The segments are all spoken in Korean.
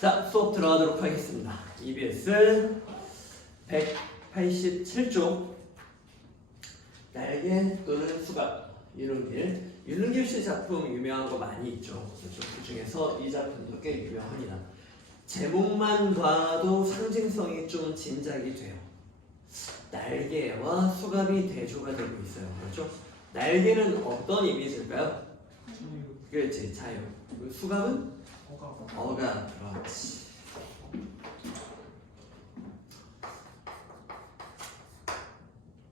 자, 수업 들어가도록 하겠습니다. EBS 187쪽 날개 또는 수갑 윤릉길 씨 작품 유명한 거 많이 있죠. 그 중에서 이 작품도 꽤 유명합니다. 제목만 봐도 상징성이 좀 짐작이 돼요. 날개와 수갑이 대조가 되고 있어요. 그렇죠? 날개는 어떤 이미지일까요? 그렇지, 자유. 수갑은? 어가. 그렇지.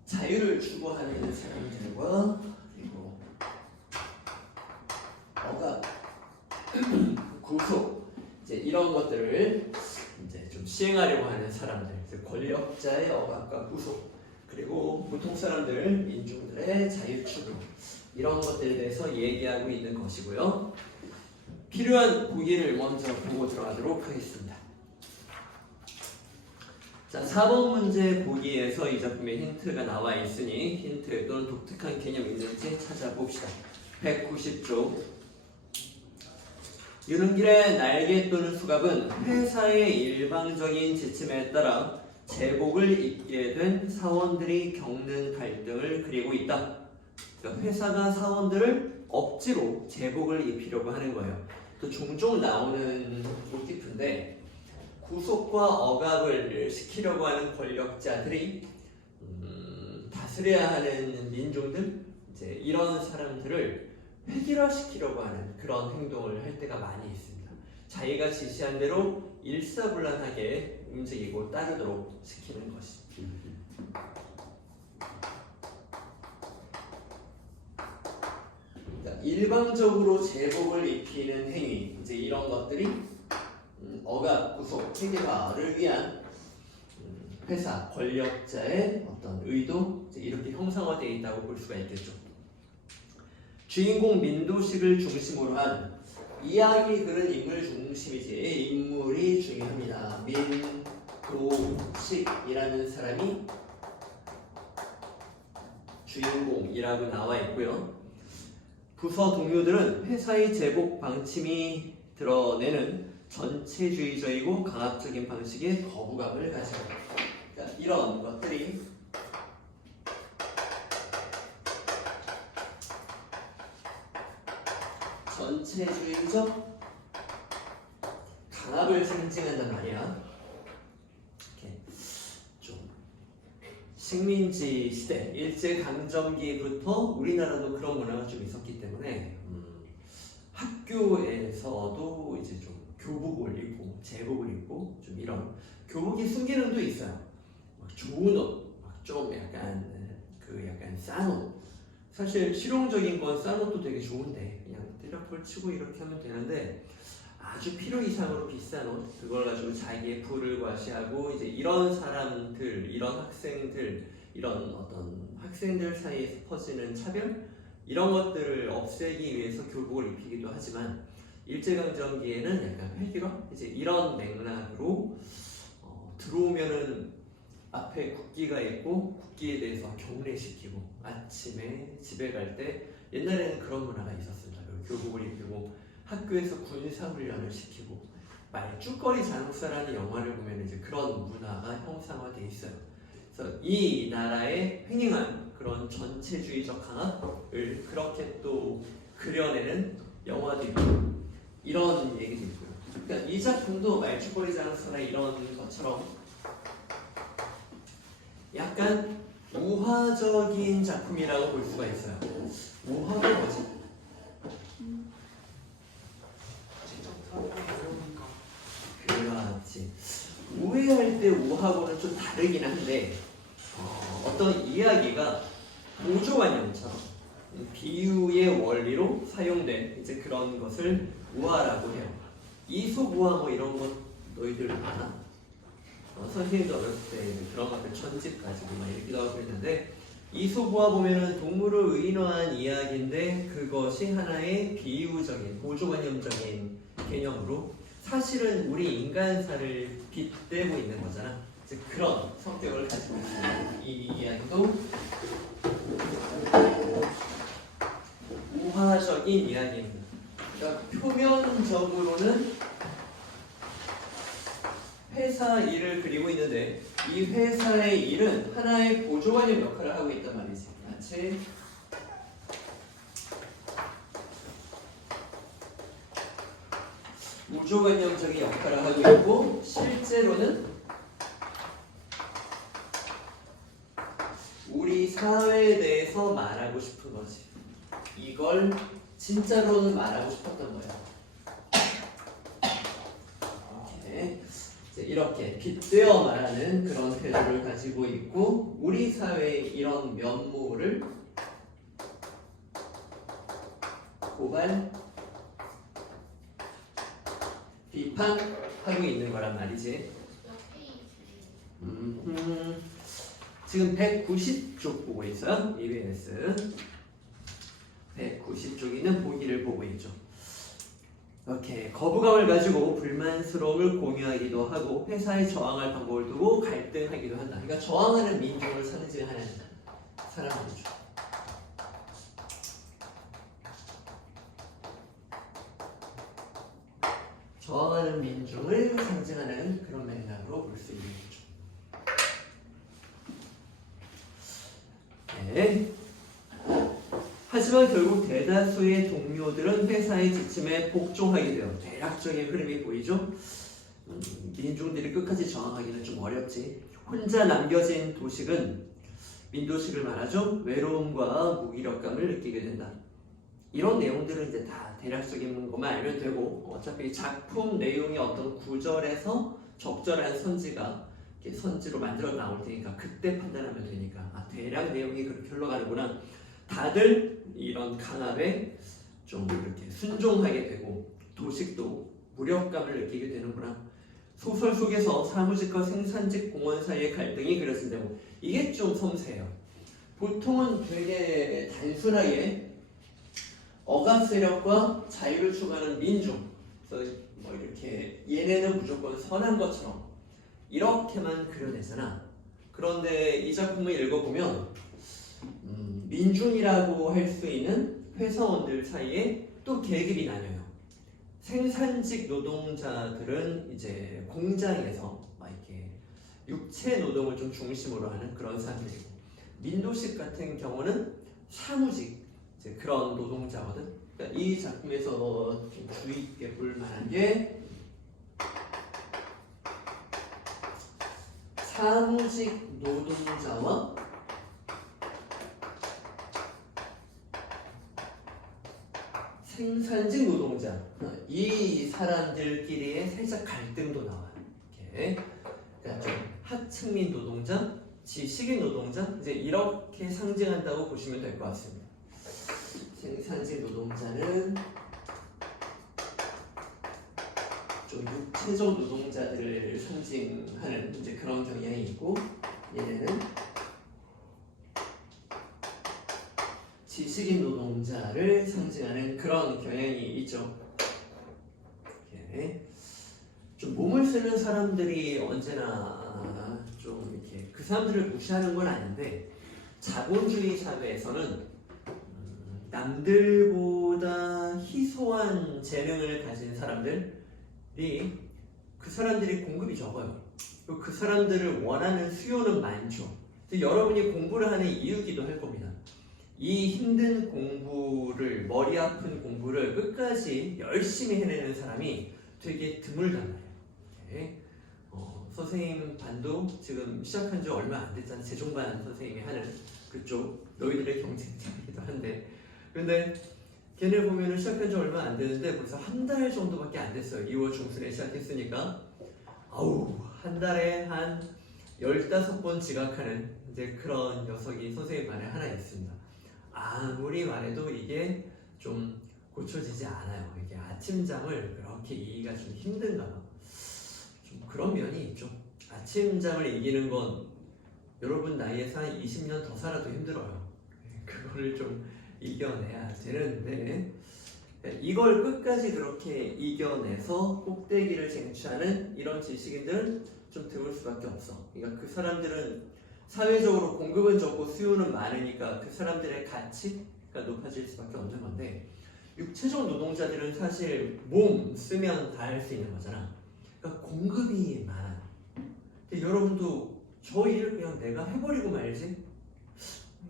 자유를 추구하는 사람들과 그리고 어가 구속 이제 이런 것들을 이제 좀 시행하려고 하는 사람들, 권력자의 억압과 구속, 그리고 보통 사람들, 민중들의 자유 추구 이런 것들에 대해서 얘기하고 있는 것이고요. 필요한 보기를 먼저 보고 들어가도록 하겠습니다. 자, 4번 문제 보기에서 이 작품의 힌트가 나와 있으니 힌트 또는 독특한 개념이 있는지 찾아봅시다. 190쪽 윤흥길의 날개 또는 수갑은 회사의 일방적인 지침에 따라 제복을 입게 된 사원들이 겪는 갈등을 그리고 있다. 그러니까 회사가 사원들을 억지로 제복을 입히려고 하는 거예요. 또 종종 나오는 모티프인데 구속과 억압을 시키려고 하는 권력자들이 다스려야 하는 민중들, 이제 이런 사람들을 획일화시키려고 하는 그런 행동을 할 때가 많이 있습니다. 자기가 지시한 대로 일사불란하게 움직이고 따르도록 시키는 것입니다. 일방적으로 제복을 입히는 행위, 이제 이런 것들이 억압, 구속, 획일화를 위한 회사, 권력자의 어떤 의도, 이제 이렇게 형상화되어 있다고 볼 수가 있겠죠. 주인공 민도식을 중심으로 한 이야기 그런 인물 중심이지 인물이 중요합니다. 민도식이라는 사람이 주인공이라고 나와 있고요. 부서 동료들은 회사의 제복 방침이 드러내는 전체주의적이고 강압적인 방식의 거부감을 가지고 있다. 그러니까 이런 것들이 전체주의적 강압을 상징한단 말이야. 이렇게 좀 식민지 시대, 일제강점기부터 우리나라도 그런 문화가 좀 있었기 때문에 학교에서도 이제 좀 교복을 입고 제복을 입고 좀 이런 교복이 순기능도 있어요. 막 좋은 옷, 막 좀 약간 싼 옷. 사실 실용적인 건 싼 옷도 되게 좋은데 그냥 대략 걸치고 이렇게 하면 되는데 아주 필요 이상으로 비싼 옷 그걸 가지고 자기의 부를 과시하고 이제 이런 사람들, 이런 학생들, 이런 어떤 학생들 사이에서 퍼지는 차별 이런 것들을 없애기 위해서 교복을 입히기도 하지만 일제강점기에는 약간 획일화 이제 이런 맥락으로 들어오면은 앞에 국기가 있고 국기에 대해서 경례시키고 아침에 집에 갈 때 옛날에는 그런 문화가 있었습니다. 교복을 입히고 학교에서 군사훈련을 시키고 말죽거리 잔혹사라는 영화를 보면 이제 그런 문화가 형상화되어 있어요. 그래서 이 나라에 횡행한 그런 전체주의적 강압을 그렇게 또 그려내는 영화도 있고 이런 얘기도 있고요. 그러니까 이 작품도 말죽거리 잔혹사나 이런 것처럼 약간 우화적인 작품이라고 볼 수가 있어요. 우화가 뭐지? 그렇지. 우회할 때 우하고는 좀 다르긴 한데 어떤 이야기가 보조관념처럼 비유의 원리로 사용된 이제 그런 것을 우화라고 해요. 이솝우화 뭐 이런 것 너희들 아나? 선생님도 어렸을 때 그런 것들 천집 가지고 막 읽기도 하고 했는데 이솝우화 보면은 동물을 의인화한 이야기인데 그것이 하나의 비유적인 보조관념적인 개념으로 사실은 우리 인간사를 빗대고 있는 거잖아. 이제 그런 성격을 가지고 있습니다. 이 이야기도 우화적인 이야기입니다. 그러니까 표면적으로는 회사 일을 그리고 있는데 이 회사의 일은 하나의 보조관념 역할을 하고 있단 말이지. 마치 보조관념적인 역할을 하고 있고 실제로는 우리 사회에 대해서 말하고 싶은 거지. 이걸 진짜로는 말하고 싶었던 거야. 이렇게 빗대어 말하는 그런 태도를 가지고 있고 우리 사회의 이런 면모를 고발, 비판하고 있는 거란 말이지. 지금 190쪽 보고 있어요. EBS 190쪽이는 보기를 보고 있죠. 이렇게 거부감을 가지고 불만스러움을 공유하기도 하고 회사에 저항할 방법을 두고 갈등하기도 한다. 그러니까 저항하는 민중을 상징하는 사람들이죠. 저항하는 민중을 상징하는 그런 맥락으로 볼 수 있는 거죠. 네. 하지만 결국 대다수의 동료들은 회사의 지침에 복종하게 돼요. 대략적인 흐름이 보이죠? 민중들이 끝까지 저항하기는 좀 어렵지. 혼자 남겨진 도식은 민도식을 말하죠. 외로움과 무기력감을 느끼게 된다. 이런 내용들은 이제 다 대략적인 것만 알면 되고 어차피 작품 내용의 어떤 구절에서 적절한 선지가 이렇게 선지로 만들어 나올 테니까 그때 판단하면 되니까 대략 내용이 그렇게 흘러가는구나. 다들 이런 강압에 좀 이렇게 순종하게 되고 도식도 무력감을 느끼게 되는구나. 소설 속에서 사무직과 생산직 공원 사이의 갈등이 그려진다고. 이게 좀 섬세해요. 보통은 되게 단순하게 억압 세력과 자유를 추구하는 민중, 그래서 뭐 이렇게 얘네는 무조건 선한 것처럼 이렇게만 그려내잖아. 그런데 이 작품을 읽어보면 민중이라고 할 수 있는 회사원들 사이에 또 계급이 나뉘어요. 생산직 노동자들은 이제 공장에서 막 이렇게 육체 노동을 좀 중심으로 하는 그런 사람들이고, 민도식 같은 경우는 사무직 이제 그런 노동자거든. 그러니까 이 작품에서 좀 주의 깊게 볼 만한 게 사무직 노동자와 생산직 노동자, 이 사람들끼리의 살짝 갈등도 나와요. 이렇게 그러니까 좀 하층민 노동자, 지식인 노동자, 이제 이렇게 상징한다고 보시면 될 것 같습니다. 생산직 노동자는 좀 육체적 노동자들을 상징하는 이제 그런 경향이 있고, 얘네는 지식인 노동자를 상징하는 그런 경향이 있죠. 이렇게 좀 몸을 쓰는 사람들이 언제나 좀 이렇게 그 사람들을 무시하는 건 아닌데, 자본주의 사회에서는 남들보다 희소한 재능을 가진 사람들이 그 사람들이 공급이 적어요. 그리고 그 사람들을 원하는 수요는 많죠. 여러분이 공부를 하는 이유기도 할 겁니다. 이 힘든 공부를, 머리 아픈 공부를 끝까지 열심히 해내는 사람이 되게 드물단 말이에요. 선생님 반도 지금 시작한 지 얼마 안 됐잖아요. 재종반 선생님이 하는 그쪽 너희들의 경쟁자이기도 한데, 근데 걔네 보면은 시작한 지 얼마 안 되는데 벌써 한 달 정도밖에 안 됐어요. 2월 중순에 시작했으니까 아우, 한 달에 한 15번 지각하는 이제 그런 녀석이 선생님 반에 하나 있습니다. 아무리 말해도 이게 좀 고쳐지지 않아요. 이게 아침잠을 그렇게 이기가 좀 힘든가 봐. 좀 그런 면이 있죠. 아침잠을 이기는 건 여러분 나이에서 한 20년 더 살아도 힘들어요. 그거를 좀 이겨내야 되는데, 이걸 끝까지 그렇게 이겨내서 꼭대기를 쟁취하는 이런 지식인들은 좀 드물 수밖에 없어. 그러니까 그 사람들은 사회적으로 공급은 적고 수요는 많으니까 그 사람들의 가치가 높아질 수밖에 없는 건데, 육체적 노동자들은 사실 몸 쓰면 다 할 수 있는 거잖아. 그러니까 공급이 많아. 근데 여러분도 저 일을 그냥 내가 해버리고 말지?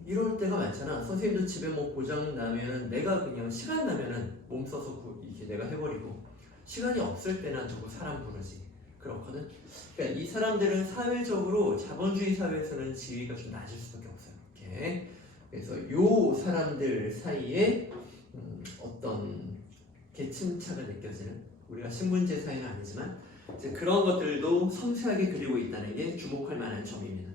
이럴 때가 많잖아. 선생님도 집에 뭐 고장 나면은 내가 그냥 시간 나면은 몸 써서 이렇게 내가 해버리고 시간이 없을 때나 누구 사람 부르지. 그렇거든. 그러니까 이 사람들은 사회적으로 자본주의 사회에서는 지위가 좀 낮을 수밖에 없어요. 이렇게. 그래서 요 사람들 사이에 어떤 계층차가 느껴지는, 우리가 신분제 사회는 아니지만 이제 그런 것들도 섬세하게 그리고 있다는 게 주목할 만한 점입니다.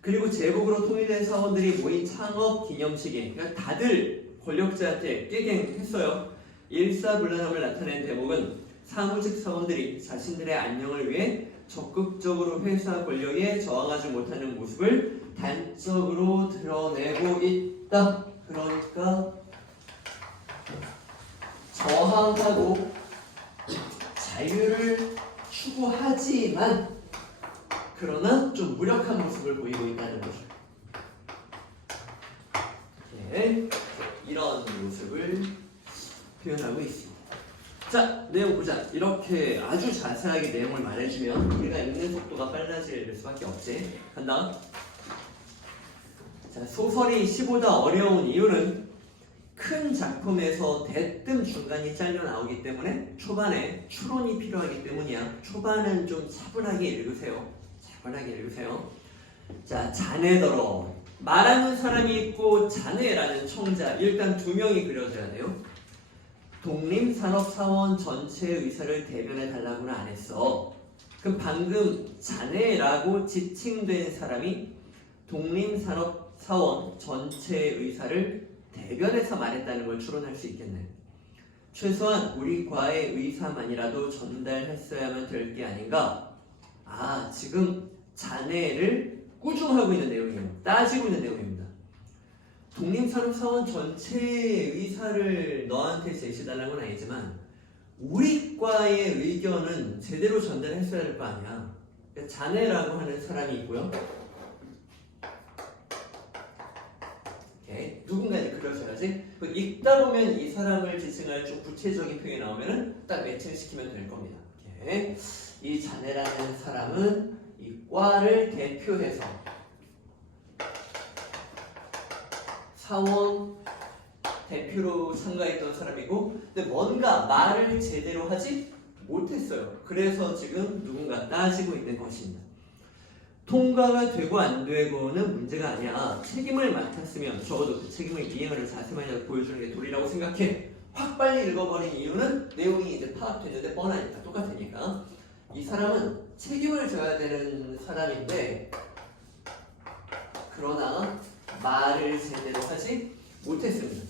그리고 제국으로 통일된 사원들이 모인 창업 기념식에, 그러니까 다들 권력자한테 깨갱했어요. 일사불란함을 나타낸 대목은 사무직 사원들이 자신들의 안녕을 위해 적극적으로 회사 권력에 저항하지 못하는 모습을 단적으로 드러내고 있다. 그러니까 저항하고 자유를 추구하지만 그러나 좀 무력한 모습을 보이고 있다는 거죠. 네, 이런 모습을 표현하고 있습니다. 자, 내용 보자. 이렇게 아주 자세하게 내용을 말해주면 우리가 읽는 속도가 빨라질 수밖에 없지. 간다. 자, 소설이 시보다 어려운 이유는 큰 작품에서 대뜸 중간이 잘려 나오기 때문에 초반에 추론이 필요하기 때문이야. 초반은 좀 차분하게 읽으세요. 차분하게 읽으세요. 자, 자네더러. 말하는 사람이 있고 자네라는 청자, 일단 두 명이 그려져야 돼요. 독립산업사원 전체의 의사를 대변해 달라고는 안 했어. 그럼 방금 자네라고 지칭된 사람이 독립산업사원 전체의 의사를 대변해서 말했다는 걸 추론할 수 있겠네. 최소한 우리 과의 의사만이라도 전달했어야만 될 게 아닌가? 아, 지금 자네를 꾸중하고 있는 내용이에요. 따지고 있는 내용입니다. 독립산업사원 전체의 의사를 너한테 제시해달라는 건 아니지만 우리 과의 의견은 제대로 전달했어야 될 거 아니야. 자네라고 하는 사람이 있고요. 오케이. 누군가를 그려줘야지. 읽다 보면 이 사람을 지칭할 좀 구체적인 표현이 나오면은 딱 매칭시키면 될 겁니다. 오케이. 이 자네라는 사람은 이 과를 대표해서 사원 대표로 참가했던 사람이고, 근데 뭔가 말을 제대로 하지 못했어요. 그래서 지금 누군가 따지고 있는 것입니다. 통과가 되고 안 되고는 문제가 아니야. 책임을 맡았으면 적어도 그 책임을 이행을 자세히 보여주는 게 도리라고 생각해. 확 빨리 읽어버린 이유는 내용이 이제 파악되는데 뻔하니까, 똑같으니까. 이 사람은 책임을 져야 되는 사람인데 그러나 말을 제대로 하지 못했습니다.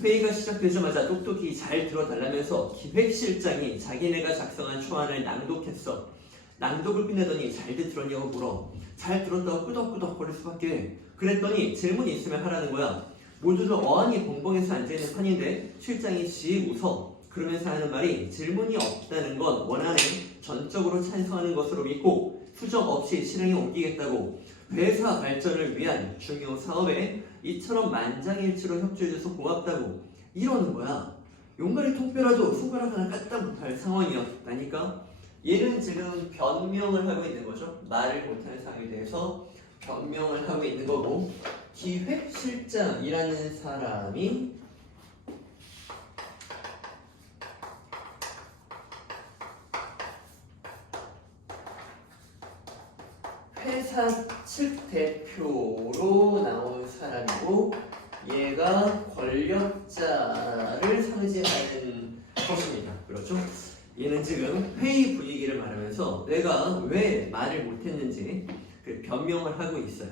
회의가 시작되자마자 똑똑히 잘 들어달라면서 기획실장이 자기네가 작성한 초안을 낭독했어. 낭독을 끝내더니 잘들 들었냐고 물어. 잘 들었다고 끄덕끄덕 거릴 수밖에. 그랬더니 질문이 있으면 하라는 거야. 모두들 어안이 벙벙해서 앉아있는 판인데 실장이 씩 웃어. 그러면서 하는 말이 질문이 없다는 건 원안에 전적으로 찬성하는 것으로 믿고 수정 없이 실행에 옮기겠다고. 회사 발전을 위한 중요 사업에 이처럼 만장일치로 협조해줘서 고맙다고 이러는 거야. 용가리 통뼈라도 손가락 하나 까딱 못할 상황이었다니까. 얘는 지금 변명을 하고 있는 거죠. 말을 못하는 상황에 대해서 변명을 하고 있는 거고, 기획실장이라는 사람이 회사 측 대표로 나온 사람이고, 얘가 권력자를 상징하는 것입니다. 그렇죠? 얘는 지금 회의 분위기를 말하면서 내가 왜 말을 못했는지 그 변명을 하고 있어요.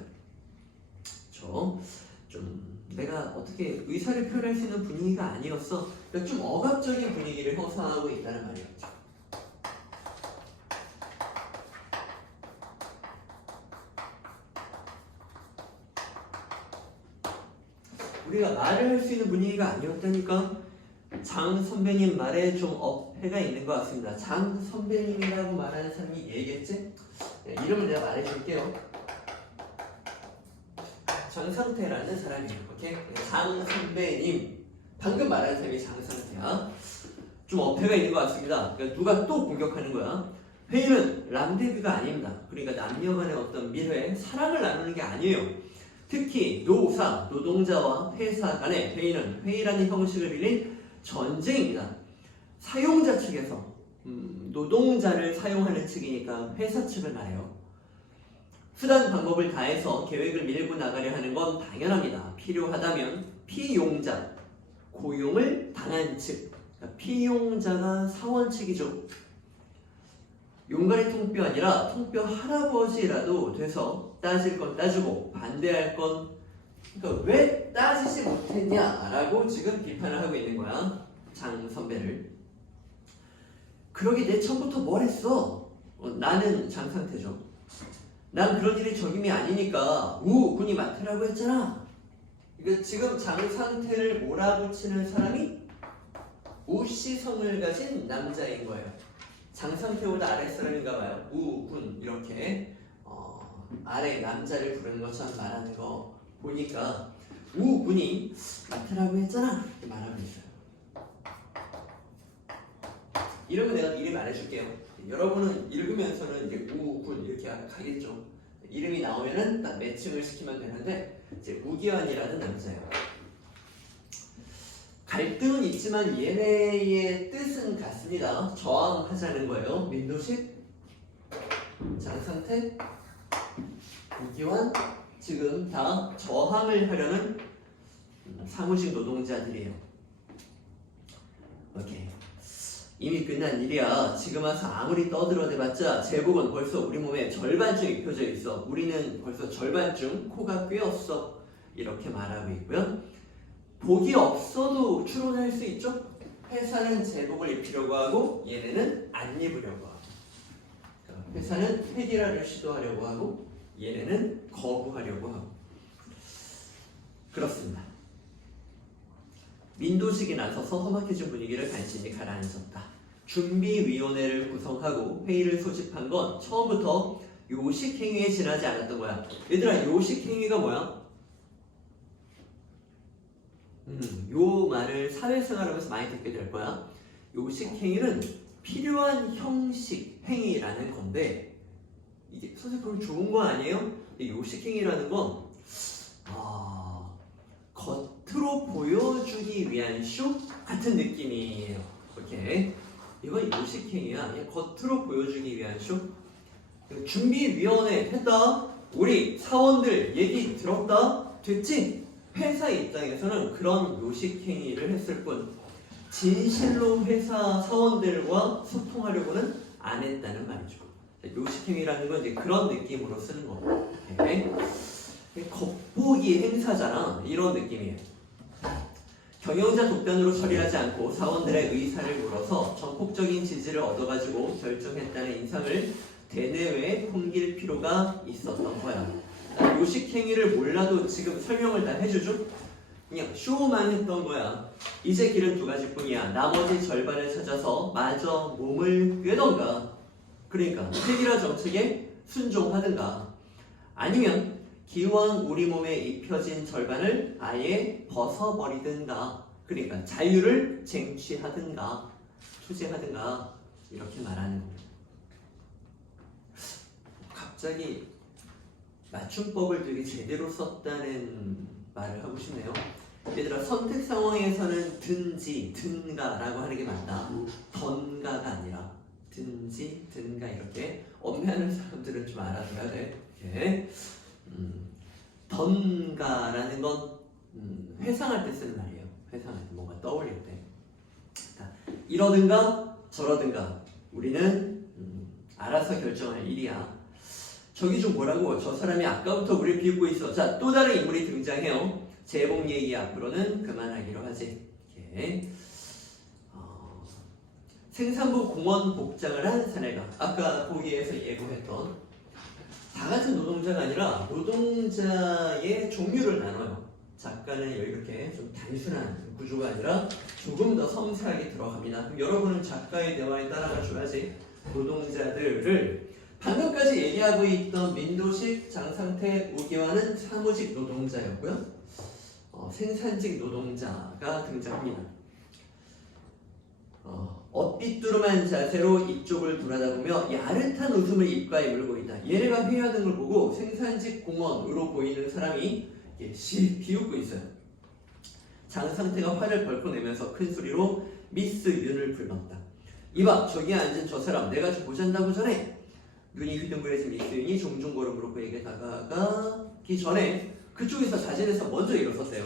좀 내가 어떻게 의사를 표현할 수 있는 분위기가 아니었어. 그러니까 좀 억압적인 분위기를 형성하고 있다는 말이었죠. 우리가 말을 할 수 있는 분위기가 아니었다니까. 장 선배님 말에 좀 어폐가 있는 것 같습니다. 장 선배님이라고 말하는 사람이 얘겠지? 네, 이름을 내가 말해줄게요. 장상태라는 사람이에요. 오케이? 장 선배님. 방금 말한 사람이 장상태야. 좀 어폐가 있는 것 같습니다. 그러니까 누가 또 공격하는 거야. 회의는 람데뷰가 아닙니다. 그러니까 남녀 간의 어떤 밀회, 사랑을 나누는 게 아니에요. 특히 노사, 노동자와 회사 간의 회의는 회의라는 형식을 빌린 전쟁입니다. 사용자 측에서 노동자를 사용하는 측이니까 회사 측을 말해요. 수단 방법을 다해서 계획을 밀고 나가려 하는 건 당연합니다. 필요하다면 피용자, 고용을 당한 측, 그러니까 피용자가 사원 측이죠. 용가리 통뼈 아니라 통뼈 할아버지라도 돼서 따질 건 따지고 반대할 건 그러니까 왜 따지지 못했냐라고 지금 비판을 하고 있는 거야. 장 선배를. 그러게 내 처음부터 뭘 했어? 나는 장 상태죠. 난 그런 일이 적임이 아니니까 우 군이 맡으라고 했잖아. 그러니까 지금 장 상태를 몰아붙이는 사람이 우씨성을 가진 남자인 거예요. 장 상태보다 아랫사람인가 봐요. 우 군 이렇게 아래 남자를 부르는 것처럼 말하는 거 보니까 우 군이 맡으라고 했잖아 이렇게 말하고 있어요. 이러면 내가 미리 말해줄게요. 여러분은 읽으면서는 이제 우군 이렇게 가겠죠. 이름이 나오면은 딱 매칭을 시키면 되는데 이제 우기환이라는 남자예요. 갈등은 있지만 얘네의 뜻은 같습니다. 저항하자는 거예요. 민도식, 장상태, 우기환 지금 다 저항을 하려는 사무직 노동자들이에요. 오케이. 이미 끝난 일이야. 지금 와서 아무리 떠들어대봤자 제복은 벌써 우리 몸에 절반쯤 입혀져 있어. 우리는 벌써 절반쯤 코가 꿰었어. 이렇게 말하고 있고요. 복이 없어도 추론할 수 있죠. 회사는 제복을 입히려고 하고 얘네는 안 입으려고 하고. 회사는 획일화를 시도하려고 하고 얘네는 거부하려고 하고. 그렇습니다. 민도식이 나서서 험악해진 분위기를 간신히 가라앉혔다. 준비위원회를 구성하고 회의를 소집한 건 처음부터 요식행위에 지나지 않았던 거야. 얘들아, 요식행위가 뭐야? 요 말을 사회생활하면서 많이 듣게 될 거야. 요식행위는 필요한 형식 행위라는 건데 이게 선생님 그럼 좋은 거 아니에요? 요식행위라는 건 겉으로 보여주기 위한 쇼 같은 느낌이에요. 오케이. 이건 요식행위야. 그냥 겉으로 보여주기 위한 쇼. 준비위원회 했다. 우리 사원들 얘기 들었다. 됐지? 회사 입장에서는 그런 요식행위를 했을 뿐 진실로 회사 사원들과 소통하려고는 안 했다는 말이죠. 요식행위라는 건 이제 그런 느낌으로 쓰는 거고. 오케이? 겉보기 행사잖아. 이런 느낌이에요. 경영자 독단으로 처리하지 않고 사원들의 의사를 물어서 전폭적인 지지를 얻어가지고 결정했다는 인상을 대내외에 풍길 필요가 있었던 거야. 요식행위를 몰라도 지금 설명을 다 해주죠? 그냥 쇼만 했던 거야. 이제 길은 두 가지뿐이야. 나머지 절반을 찾아서 마저 몸을 꿰던가, 그러니까 획일화 정책에 순종하든가, 아니면 기왕 우리 몸에 입혀진 절반을 아예 벗어버리든가, 그러니까 자유를 쟁취하든가 투쟁하든가 이렇게 말하는 거예요. 갑자기 맞춤법을 되게 제대로 썼다는 말을 하고 싶네요. 얘들아, 선택 상황에서는 든지 든가라고 하는 게 맞다. 던가가 아니라 든지 든가. 이렇게 엄매하는 사람들은 좀 알아둬야 돼. 이렇게. 던가라는 건 회상할 때 쓰는 말이에요. 회상할 때 뭔가 떠올릴 때. 자, 이러든가 저러든가 우리는 알아서 결정할 일이야. 저기 좀 뭐라고, 저 사람이 아까부터 우리를 비웃고 있어. 자, 또 다른 인물이 등장해요. 재봉 얘기 앞으로는 그만하기로 하지. 이렇게. 생산부 공원 복장을 한 사내가 아까 보기에서 예고했던 다 같은 노동자가 아니라 노동자의 종류를 나눠요. 작가는 이렇게 좀 단순한 구조가 아니라 조금 더 섬세하게 들어갑니다. 그럼 여러분은 작가의 대화에 따라가 줘야지. 노동자들을 방금까지 얘기하고 있던 민도식, 장상태, 우기환은 사무직 노동자였고요. 생산직 노동자가 등장합니다. 삐뚤음한 자세로 이쪽을 돌아다보며 야릇한 웃음을 입가에 물고 있다. 얘네가 회의하는 걸 보고 생산직 공원으로 보이는 사람이 씩 비웃고 있어요. 장상태가 화를 벌컥 내면서 큰 소리로 미스 윤을 불렀다. 이봐, 저기 앉은 저 사람 내가 좀 보잔다고 전해. 눈이 휘둥그레진 미스 윤이 종종 걸음으로 그에게 다가가기 전에 그쪽에서 자진해서 먼저 일어섰대요.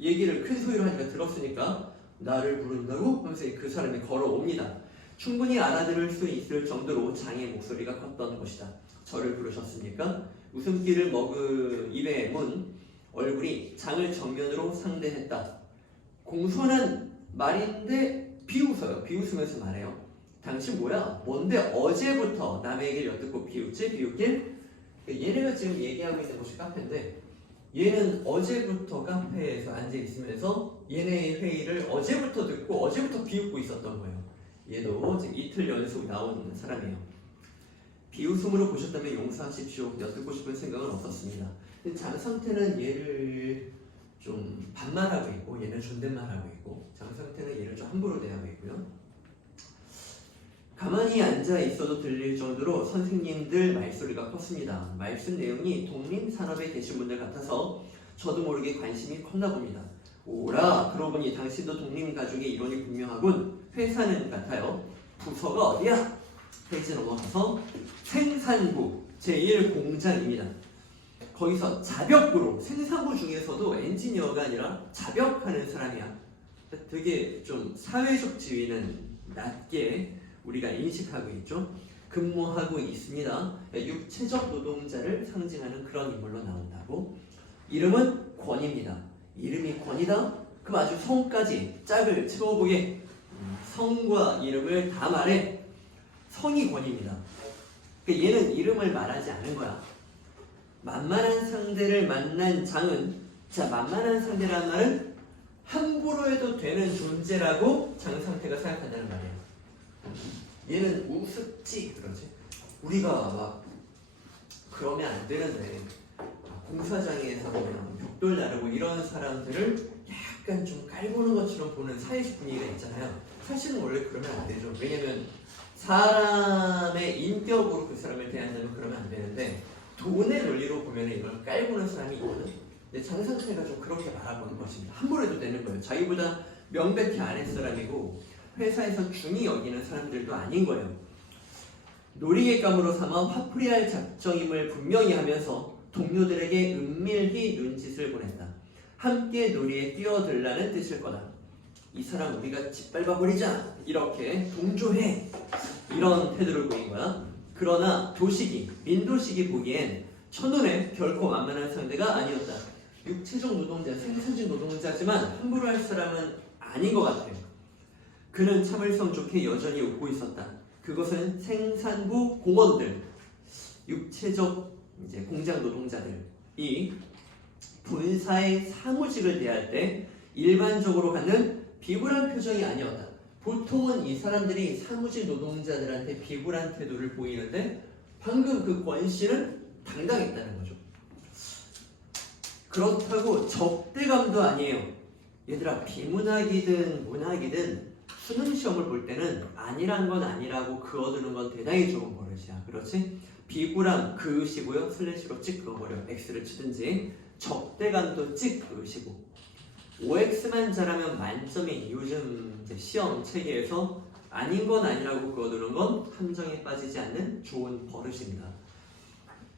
얘기를 큰 소리로 하니까 들었으니까 나를 부른다고? 하면서 그 사람이 걸어옵니다. 충분히 알아들을 수 있을 정도로 장의 목소리가 컸던 것이다. 저를 부르셨습니까? 웃음기를 머금 입에 문 얼굴이 장을 정면으로 상대했다. 공손한 말인데 비웃어요. 비웃으면서 말해요. 당신 뭐야? 뭔데 어제부터 남의 얘기를 엿듣고 비웃지? 비웃길? 얘네가 지금 얘기하고 있는 곳이 카페인데 얘는 어제부터 카페에서 앉아있으면서 얘네의 회의를 어제부터 듣고 어제부터 비웃고 있었던 거예요. 얘도 지금 이틀 연속 나온 사람이에요. 비웃음으로 보셨다면 용서하십시오. 엿듣고 싶은 생각은 없었습니다. 장상태는 얘를 좀 반말하고 있고 얘는 존댓말하고 있고 장상태는 얘를 좀 함부로 대하고 있고요. 가만히 앉아 있어도 들릴 정도로 선생님들 말소리가 컸습니다. 말씀 내용이 독립산업에 계신 분들 같아서 저도 모르게 관심이 컸나 봅니다. 오라, 그러고 보니 당신도 독립가족의 이론이 분명하군. 회사는 같아요. 부서가 어디야? 페이지 넘어가서 생산부 제1공장입니다. 거기서 자벽부로 생산부 중에서도 엔지니어가 아니라 자벽하는 사람이야. 되게 좀 사회적 지위는 낮게 우리가 인식하고 있죠. 근무하고 있습니다. 육체적 노동자를 상징하는 그런 인물로 나온다고. 이름은 권입니다. 이름이 권이다? 그럼 아주 성까지 짝을 채워보게. 성과 이름을 다 말해. 성이 권입니다. 그러니까 얘는 이름을 말하지 않은 거야. 만만한 상대를 만난 장은, 자, 만만한 상대라는 말은 함부로 해도 되는 존재라고 장상태가 생각한다는 말이에요. 얘는 우습지 그러지. 우리가 막 그러면 안 되는데 공사장에서 그냥 벽돌 나르고 이런 사람들을 약간 좀 깔보는 것처럼 보는 사회적 분위기가 있잖아요. 사실은 원래 그러면 안 되죠. 왜냐면 사람의 인격으로 그 사람을 대한다면 그러면 안 되는데 돈의 논리로 보면 이걸 깔보는 사람이 있거든. 근데 장상태가 좀 그렇게 바라보는 것입니다. 함부로 해도 되는 거예요. 자기보다 명백히 아랫사람이고 회사에서 중히 여기는 사람들도 아닌 거예요. 놀이객감으로 삼아 화풀이할 작정임을 분명히 하면서 동료들에게 은밀히 눈짓을 보냈다. 함께 놀이에 뛰어들라는 뜻일 거다. 이 사람 우리가 짓밟아버리자. 이렇게 동조해. 이런 태도를 보인 거야. 그러나 도식이, 민도식이 보기엔 첫눈에 결코 만만한 상대가 아니었다. 육체적 노동자, 생산직 노동자지만 함부로 할 사람은 아닌 것 같아요. 그는 참을성 좋게 여전히 웃고 있었다. 그것은 생산부 공원들, 육체적 이제 공장 노동자들이 본사의 사무직을 대할 때 일반적으로 갖는 비굴한 표정이 아니었다. 보통은 이 사람들이 사무직 노동자들한테 비굴한 태도를 보이는데 방금 그 권씨는 당당했다는 거죠. 그렇다고 적대감도 아니에요. 얘들아, 비문학이든 문학이든 수능 시험을 볼 때는 아니란 건 아니라고 그어두는 건 대단히 좋은 버릇이야. 그렇지? 비굴함 그으시고요. 슬래시로 찍 그어버려. X를 치든지. 적대감도 찍 그으시고. OX만 잘하면 만점인 요즘 이제 시험 체계에서 아닌 건 아니라고 그어두는 건 함정에 빠지지 않는 좋은 버릇입니다.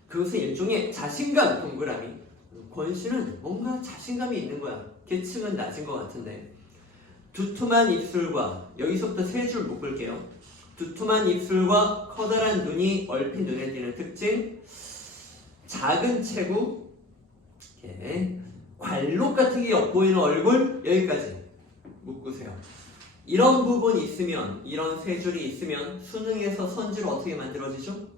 그것은 일종의 자신감 동그라미. 권씨는 뭔가 자신감이 있는 거야. 계층은 낮은 것 같은데. 두툼한 입술과, 여기서부터 세 줄 묶을게요. 두툼한 입술과 커다란 눈이 얼핏 눈에 띄는 특징, 작은 체구, 이렇게 관록 같은 게 엿보이는 얼굴, 여기까지 묶으세요. 이런 부분이 있으면, 이런 세 줄이 있으면 수능에서 선지로 어떻게 만들어지죠?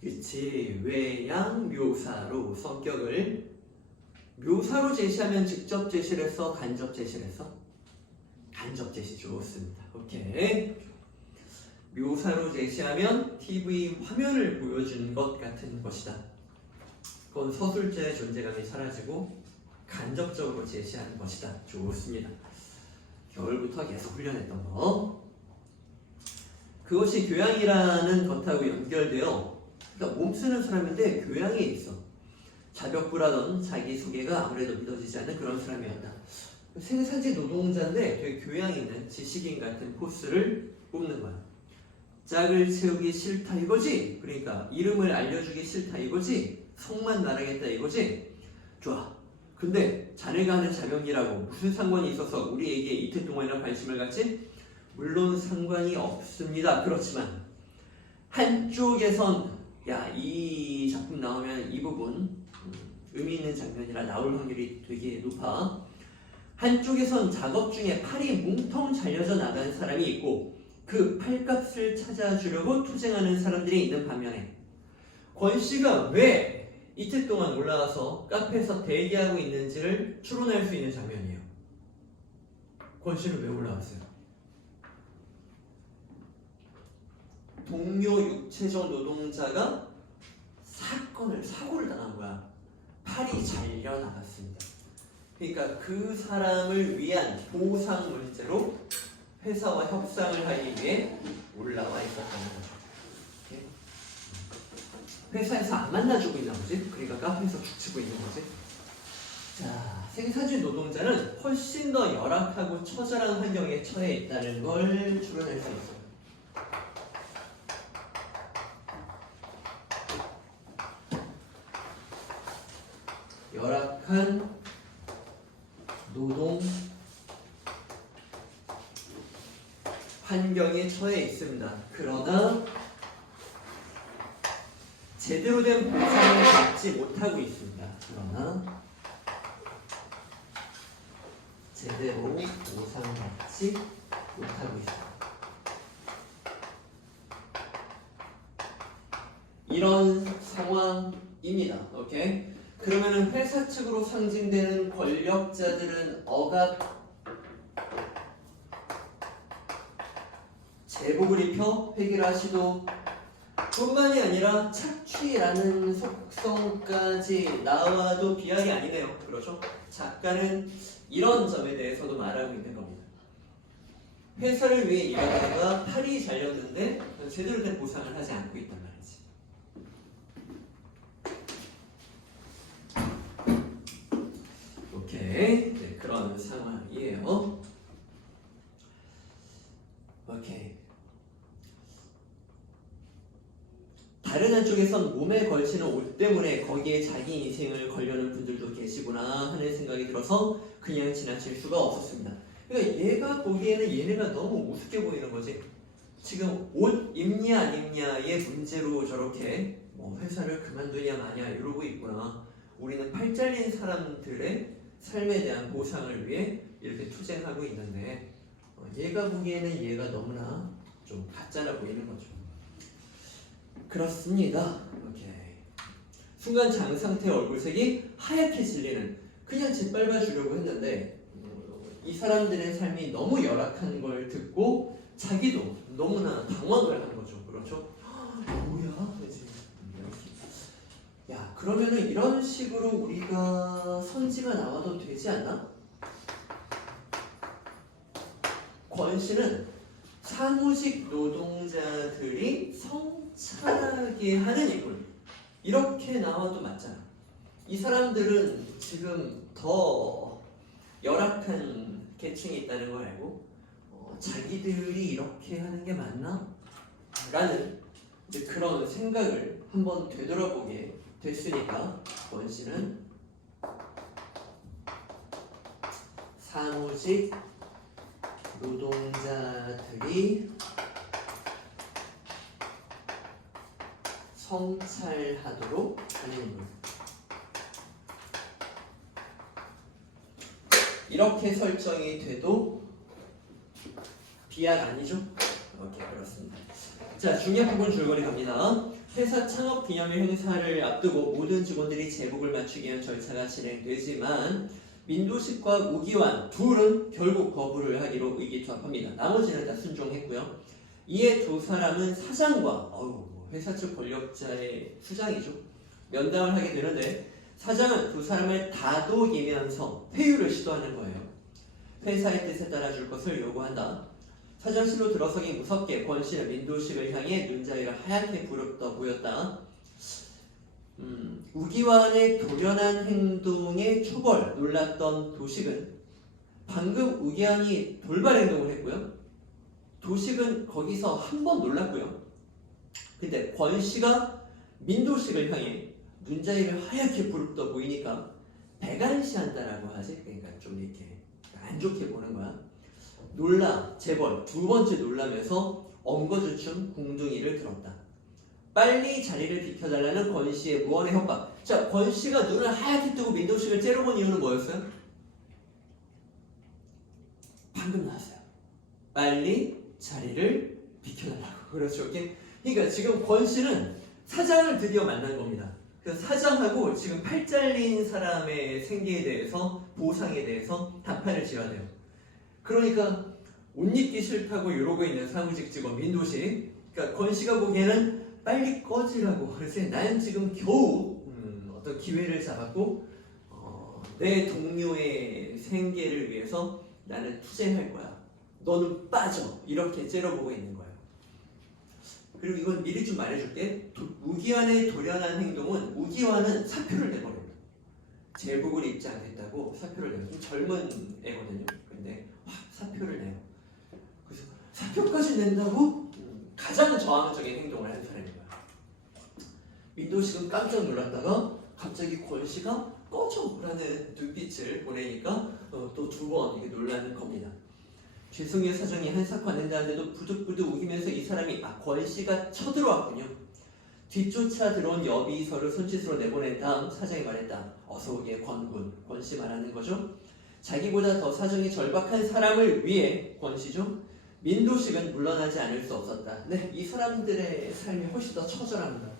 그치, 외양 묘사로 성격을 묘사로 제시하면 직접 제시를 했어? 간접 제시를 했어? 간접 제시 좋습니다. 오케이. 묘사로 제시하면 TV 화면을 보여주는 것 같은 것이다. 그건 서술자의 존재감이 사라지고 간접적으로 제시하는 것이다. 좋습니다. 겨울부터 계속 훈련했던 거. 그것이 교양이라는 것하고 연결되어 그러니까 몸 쓰는 사람인데 교양이 있어. 자벽부라던 자기소개가 아무래도 믿어지지 않는 그런 사람이었다. 생산직 노동자인데 되게 교양 있는 지식인 같은 포스를 뽑는 거야. 짝을 채우기 싫다 이거지? 그러니까 이름을 알려주기 싫다 이거지? 성만 말하겠다 이거지? 좋아. 근데 자네가 하는 자격이라고 무슨 상관이 있어서 우리에게 이틀 동안이나 관심을 갖지? 물론 상관이 없습니다. 그렇지만 한쪽에선 야, 이 작품 나오면 이 부분 의미 있는 장면이라 나올 확률이 되게 높아. 한쪽에선 작업 중에 팔이 뭉텅 잘려져 나간 사람이 있고 그 팔값을 찾아주려고 투쟁하는 사람들이 있는 반면에 권 씨가 왜 이틀 동안 올라와서 카페에서 대기하고 있는지를 추론할 수 있는 장면이에요. 권 씨는 왜 올라왔어요? 동료 육체적 노동자가 사고를 당한 거야. 팔이 잘려 나갔습니다. 그러니까 그 사람을 위한 보상 문제로 회사와 협상을 하기 위해 올라와 있었다는 거죠. 이렇게. 회사에서 안 만나주고 있나 보지? 그러니까 카페에서 죽치고 있는 거지. 자, 생산직 노동자는 훨씬 더 열악하고 처절한 환경에 처해 있다는 걸 추론할 수 있어요. 열악한 노동 환경에 처해 있습니다. 그러나 제대로 된 보상을 받지 못하고 있습니다. 그러나 제대로 보상받지 못하고 있습니다. 이런 상황입니다. 오케이? 그러면은 회사 측으로 상징되는 권력자들은 억압, 제복을 입혀 회개라 시도 뿐만이 아니라 착취라는 속성까지 나와도 비약이 아니네요. 그렇죠? 작가는 이런 점에 대해서도 말하고 있는 겁니다. 회사를 위해 일하다가 팔이 잘렸는데 제대로 된 보상을 하지 않고 있단 말이지. 오케이. 네, 그런 상황이에요. 오케이. 다른 한쪽에선 몸에 걸치는 옷 때문에 거기에 자기 인생을 걸려는 분들도 계시구나 하는 생각이 들어서 그냥 지나칠 수가 없었습니다. 그러니까 얘가 보기에는 얘네가 너무 우습게 보이는 거지. 지금 옷 입냐 안 입냐의 문제로 저렇게 뭐 회사를 그만두냐 마냐 이러고 있구나. 우리는 팔 잘린 사람들의 삶에 대한 보상을 위해 이렇게 투쟁하고 있는데 얘가 보기에는 얘가 너무나 좀 가짜라 보이는 거죠. 그렇습니다. 오케이. 순간 장상태의 얼굴색이 하얗게 질리는 그냥 짓밟아 주려고 했는데 이 사람들의 삶이 너무 열악한 걸 듣고 자기도 너무나 당황을 한 거죠. 그렇죠? 뭐야? 그치? 야, 그러면은 이런 식으로 우리가 선지가 나와도 되지 않나? 권 씨는 사무직 노동자들이 성찰하게 하는 인물 이렇게 나와도 맞잖아. 이 사람들은 지금 더 열악한 계층이 있다는 걸 알고 자기들이 이렇게 하는 게 맞나? 라는 이제 그런 생각을 한번 되돌아보게 됐으니까 권 씨는 사무직 노동자들이 성찰하도록 하는 인물. 이렇게 설정이 돼도 비약 아니죠? 오케이, 그렇습니다. 자, 중요한 부분 줄거리 갑니다. 회사 창업 기념일 행사를 앞두고 모든 직원들이 제복을 맞추기 위한 절차가 진행되지만 민도식과 우기환 둘은 결국 거부를 하기로 의기투합합니다. 나머지는 다 순종했고요. 이에 두 사람은 사장과 회사 측 권력자의 수장이죠. 면담을 하게 되는데 사장은 두 사람을 다독이면서 회유를 시도하는 거예요. 회사의 뜻에 따라줄 것을 요구한다. 사장실로 들어서기 무섭게 권씨는 민도식을 향해 눈자위를 하얗게 부릅떠 보였다. 우기환의 돌연한 행동에 초벌 놀랐던 도식은 방금 우기환이 돌발 행동을 했고요. 도식은 거기서 한 번 놀랐고요. 근데 권씨가 민도식을 향해 눈자위를 하얗게 부릅떠 보이니까 배관시한다라고 하지. 그러니까 좀 이렇게 안 좋게 보는 거야. 놀라 재벌 두 번째 놀라면서 엉거주춤 궁둥이를 들었다. 빨리 자리를 비켜달라는 권씨의 무언의 협박. 자, 권씨가 눈을 하얗게 뜨고 민도식을 째려본 이유는 뭐였어요? 방금 나왔어요. 빨리 자리를 비켜달라고. 그렇죠. 그러니까 지금 권씨는 사장을 드디어 만난 겁니다. 그래서 사장하고 지금 팔 잘린 사람의 생계에 대해서 보상에 대해서 답판을 지어야 돼요. 그러니까 옷 입기 싫다고 이러고 있는 사무직 직원 민도식. 그러니까 권씨가 보기에는 빨리 꺼지라고. 그래서 난 지금 겨우 어떤 기회를 잡았고 내 동료의 생계를 위해서 나는 투쟁할 거야. 너는 빠져. 이렇게 째려보고 있는 거예요. 그리고 이건 미리 좀 말해줄게. 우기환의 돌연한 행동은 우기환은 사표를 내버려요. 제복을 입지 않겠다고 사표를 내요. 좀 젊은 애거든요. 근데 사표를 내요. 그래서 사표까지 낸다고? 가장 저항적인 행동을 한 사람인 거야. 민도식은 깜짝 놀랐다가 갑자기 권씨가 꺼져라는 눈빛을 보내니까 또 두 번 이게 놀라는 겁니다. 죄송해요 사장이 한사코 안 된다는데도 부득부득 우기면서 이 사람이 권씨가 쳐들어왔군요. 뒤쫓아 들어온 여비서를 손짓으로 내보낸 다음 사장이 말했다. 어서 오게 권군. 권씨 말하는 거죠. 자기보다 더 사정이 절박한 사람을 위해 권씨죠. 민도식은 물러나지 않을 수 없었다. 네, 이 사람들의 삶이 훨씬 더 처절합니다.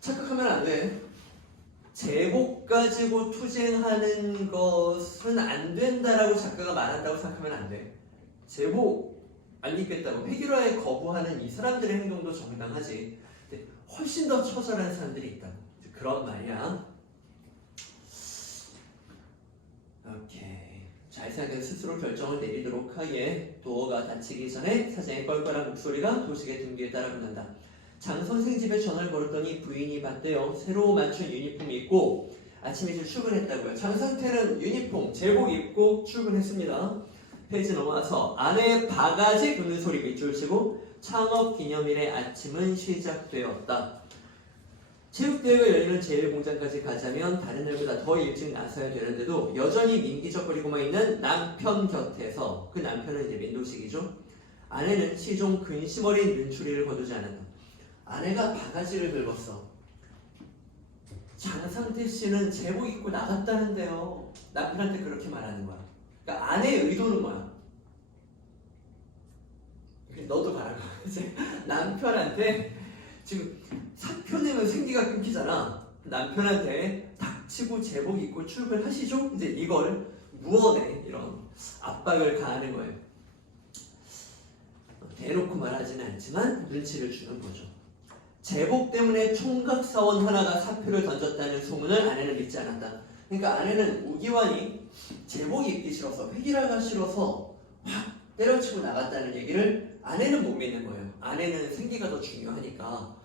착각하면 안 돼. 제복 가지고 투쟁하는 것은 안 된다라고 작가가 말한다고 생각하면 안 돼. 제복 안 입겠다고 회기라에 거부하는 이 사람들의 행동도 정당하지. 근데 훨씬 더 처절한 사람들이 있다. 그런 말이야. 오케이. 잘 생각해서 스스로 결정을 내리도록 하기에 도어가 닫히기 전에 사장의 껄껄한 목소리가 도식의 등 뒤에 따라 붙는다. 장 선생 집에 전화를 걸었더니 부인이 받대요. 새로 맞춘 유니폼 입고 아침 일찍 출근했다고요. 장 상태는 유니폼 제복 입고 출근했습니다. 페이지 넘어와서 아내 바가지 긁는 소리 밑줄 치고 창업 기념일의 아침은 시작되었다. 체육대회가 열리는 제1공장까지 가자면 다른 날보다 더 일찍 나서야 되는데도 여전히 민기적거리고만 있는 남편 곁에서, 그 남편은 이제 민도식이죠. 아내는 시종 근심 어린 눈초리를 거두지 않았다. 아내가 바가지를 긁었어. 장상태 씨는 제복 입고 나갔다는데요. 남편한테 그렇게 말하는 거야. 그러니까 아내의 의도는 뭐야? 너도 가라고. 남편한테 지금 사표 내면 생기가 끊기잖아. 남편한테 닥치고 제복 입고 출근하시죠? 이제 이걸 무언에 이런 압박을 가하는 거예요. 대놓고 말하지는 않지만 눈치를 주는 거죠. 제복 때문에 총각사원 하나가 사표를 던졌다는 소문을 아내는 믿지 않았다. 그러니까 아내는 우기환이 제복 입기 싫어서 회기라가 싫어서 확 때려치고 나갔다는 얘기를 아내는 못 믿는 거예요. 아내는 생기가 더 중요하니까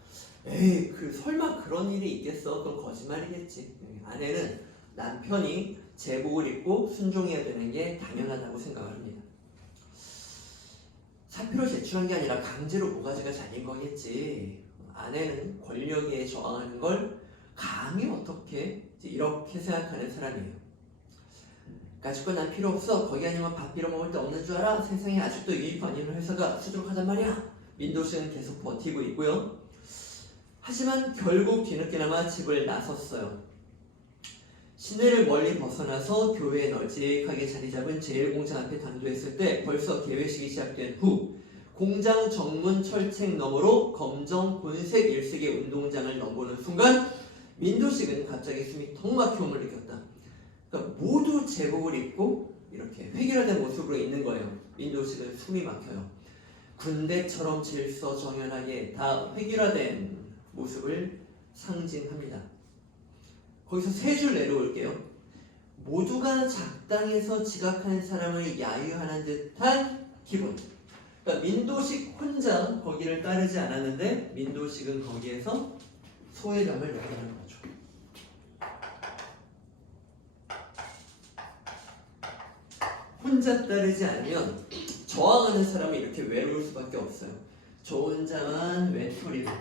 에이 설마 그런 일이 있겠어? 그건 거짓말이겠지. 아내는 남편이 제복을 입고 순종해야 되는 게 당연하다고 생각을 합니다. 사표를 제출한 게 아니라 강제로 모가지가 잘린 거겠지. 아내는 권력에 저항하는 걸 감히 어떻게 이렇게 생각하는 사람이에요. 가지고 난 필요 없어. 거기 아니면 밥 빌어 먹을 데 없는 줄 알아? 세상에 아직도 유입 아니면 회사가 수두룩하단 말이야. 민도씨는 계속 버티고 있고요. 하지만 결국 뒤늦게나마 집을 나섰어요. 시내를 멀리 벗어나서 교회에 널찍하게 자리 잡은 제1공장 앞에 당도했을 때 벌써 개회식이 시작된 후 공장 정문 철책 너머로 검정 본색 일색의 운동장을 넘보는 순간 민도식은 갑자기 숨이 턱 막혀옴을 느꼈다. 그러니까 모두 제복을 입고 이렇게 획일화된 모습으로 있는 거예요. 민도식은 숨이 막혀요. 군대처럼 질서정연하게 다 획일화된 모습을 상징합니다. 거기서 세 줄 내려올게요. 모두가 작당에서 지각한 사람을 야유하는 듯한 기분. 그러니까 민도식 혼자 거기를 따르지 않았는데 민도식은 거기에서 소외감을 느끼는 거죠. 혼자 따르지 않으면 저항하는 사람이 이렇게 외로울 수밖에 없어요. 저 혼자만 외톨이로.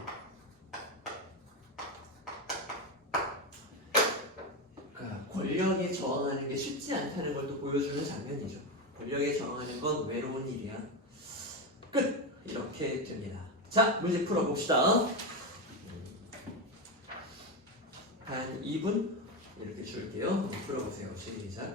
그러니까 권력에 저항하는 게 쉽지 않다는 걸 또 보여주는 장면이죠. 권력에 저항하는 건 외로운 일이야. 끝! 이렇게 됩니다. 자, 문제 풀어봅시다. 한 2분 이렇게 줄게요. 한번 풀어보세요. 시작.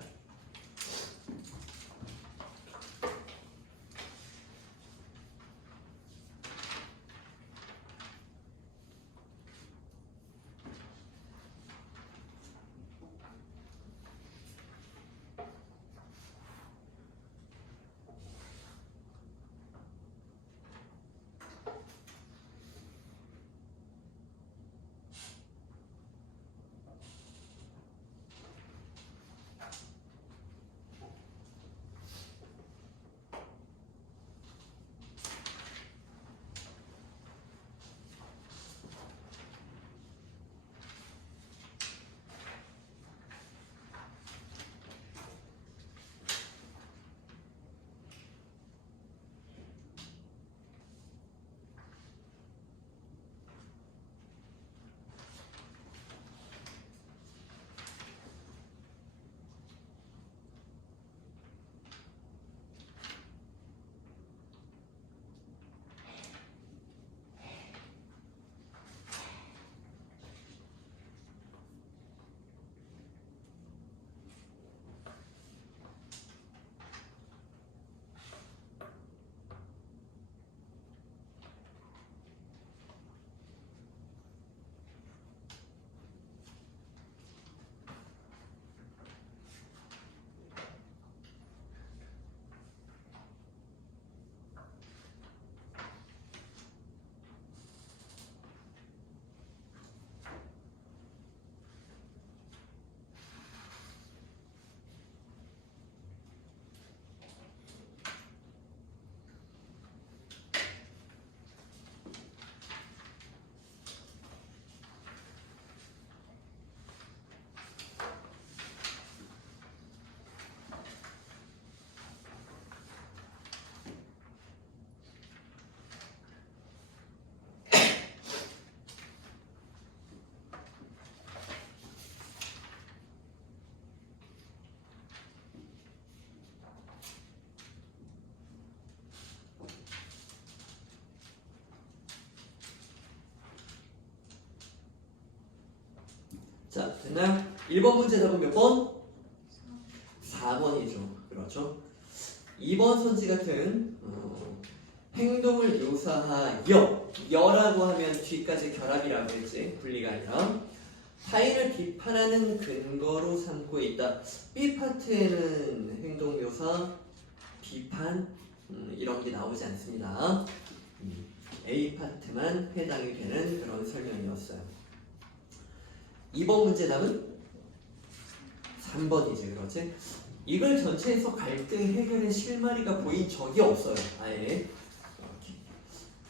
자, 됐나요? 1번 문제 답은 몇 번? 4번이죠. 그렇죠. 2번 선지 같은 행동을 묘사하여 여라고 하면 뒤까지 결합이라고 했지. 분리가 아니라 타인을 비판하는 근거로 삼고 있다. B 파트에는 행동 묘사, 비판 이런 게 나오지 않습니다. A 파트만 해당이 되는 그런 설명이었어요. 2번 문제 답은 3번이지, 그렇지? 이걸 전체에서 갈등 해결의 실마리가 보인 적이 없어요. 아예. 이렇게.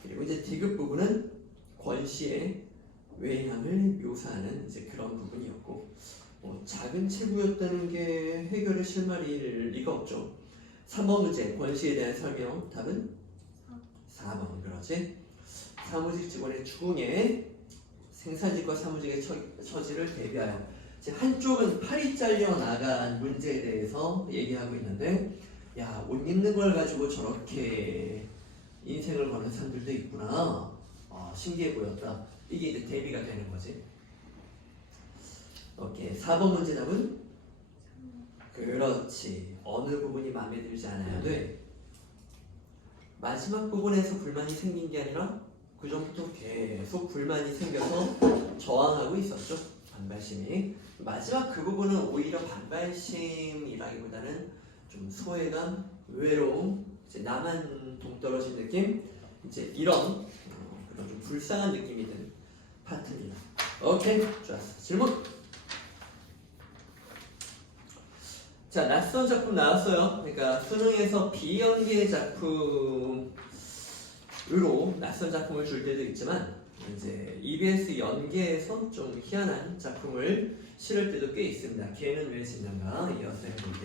그리고 이제 디귿 부분은 권씨의 외향을 묘사하는 이제 그런 부분이었고, 작은 체구였다는 게 해결의 실마리일 리가 없죠. 3번 문제 권씨에 대한 설명 답은 4번, 그렇지? 사무직 직원의 추궁에 생산직과 사무직의 처지를 대비하여 한쪽은 팔이 잘려 나간 문제에 대해서 얘기하고 있는데, 야, 옷 입는 걸 가지고 저렇게 인생을 거는 사람들도 있구나. 신기해 보였다. 이게 이제 대비가 되는 거지. 오케이. 4번 문제 답은 그렇지. 어느 부분이 마음에 들지 않아야 돼. 마지막 부분에서 불만이 생긴 게 아니라 그 전부터 계속 불만이 생겨서 저항하고 있었죠. 반발심이. 마지막 그 부분은 오히려 반발심이라기보다는 좀 소외감, 외로움, 이제 나만 동떨어진 느낌, 이제 이런 그런 좀 불쌍한 느낌이 드는 파트입니다. 오케이, 좋았어. 질문. 자, 낯선 작품 나왔어요. 그러니까 수능에서 비연계 작품 으로 낯선 작품을 줄 때도 있지만 이제 EBS 연계에서 좀 희한한 작품을 실을 때도 꽤 있습니다. 걔는 왜 지나가 이어서 해볼게요.